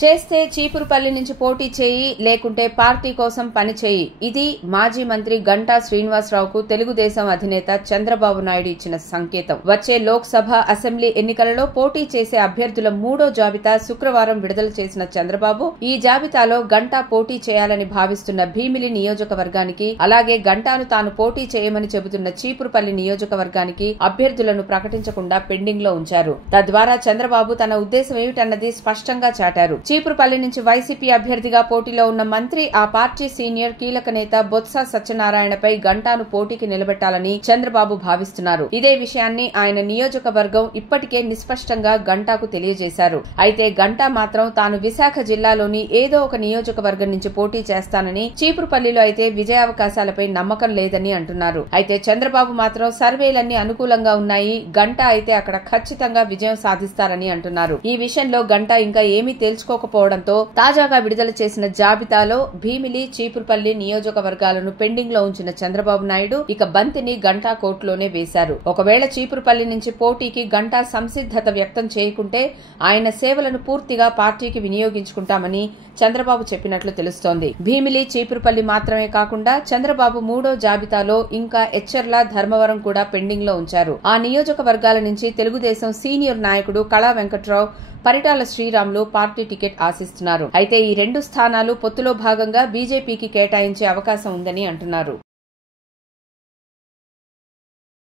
చేస్తే చీపురుపల్లి నుంచి పోటీ చేయి, లేకుంటే పార్టీ కోసం పని చేయి. ఇది మాజీ మంత్రి గంటా శ్రీనివాసరావుకు తెలుగుదేశం అధినేత చంద్రబాబు నాయుడు ఇచ్చిన సంకేతం. వచ్చే లోక్సభ, అసెంబ్లీ ఎన్నికలలో పోటీ చేసే అభ్యర్థుల 3వ జాబితా శుక్రవారం విడుదల చేసిన చంద్రబాబు ఈ జాబితాలో గంటా పోటీ చేయాలని భావిస్తున్న భీమిలి నియోజకవర్గానికి, అలాగే గంటాను తాను పోటీ చేయమని చెబుతున్న చీపురుపల్లి నియోజకవర్గానికి అభ్యర్థులను ప్రకటించకుండా పెండింగ్ లో ఉంచారు. తద్వారా చంద్రబాబు తన ఉద్దేశం ఏమిటన్నది స్పష్టంగా చాటారు. చీపురుపల్లి నుంచి వైసీపీ అభ్యర్థిగా పోటీలో ఉన్న మంత్రి, ఆ పార్టీ సీనియర్ కీలక నేత బొత్స సత్యనారాయణపై గంటాను పోటీకి నిలబెట్టాలని చంద్రబాబు భావిస్తున్నారు. ఇదే విషయాన్ని ఆయన నియోజకవర్గం ఇప్పటికే నిస్పష్టంగా గంటాకు తెలియజేశారు. అయితే గంటా మాత్రం తాను విశాఖ జిల్లాలోని ఏదో ఒక నియోజకవర్గం నుంచి పోటీ చేస్తానని, చీపురుపల్లిలో అయితే విజయావకాశాలపై నమ్మకం లేదని అంటున్నారు. అయితే చంద్రబాబు మాత్రం సర్వేలన్నీ అనుకూలంగా ఉన్నాయి, గంటా అయితే అక్కడ ఖచ్చితంగా విజయం సాధిస్తారని అంటున్నారు. ఈ విషయంలో గంటా ఇంకా ఏమీ తేల్చుకోకపోవడంతో తాజాగా విడుదల చేసిన జాబితాలో భీమిలి, చీపురుపల్లి నియోజకవర్గాలను పెండింగ్ లో ఉంచిన చంద్రబాబు నాయుడు ఇక బంతిని గంటా కోర్టులోనే వేశారు. ఒకవేళ చీపురుపల్లి నుంచి పోటీకి గంటా సంసిద్ధత వ్యక్తం చేయకుంటే ఆయన సేవలను పూర్తిగా పార్టీకి వినియోగించుకుంటామని చంద్రబాబు చెప్పినట్లు తెలుస్తోంది. భీమిలి, చీపురుపల్లి మాత్రమే కాకుండా చంద్రబాబు 3వ జాబితాలో ఇంకా ఎచ్చెర్ల, ధర్మవరం కూడా పెండింగ్ లో ఉంచారు. ఆ నియోజకవర్గాల నుంచి తెలుగుదేశం సీనియర్ నాయకుడు కళా వెంకట్రావు, పరిటాల శ్రీరాములు పార్టీ టికెట్ ఆశిస్తున్నారు. అయితే ఈ 2 స్థానాలు పొత్తులో భాగంగా బీజేపీకి కేటాయించే అవకాశం ఉందని అంటున్నారు.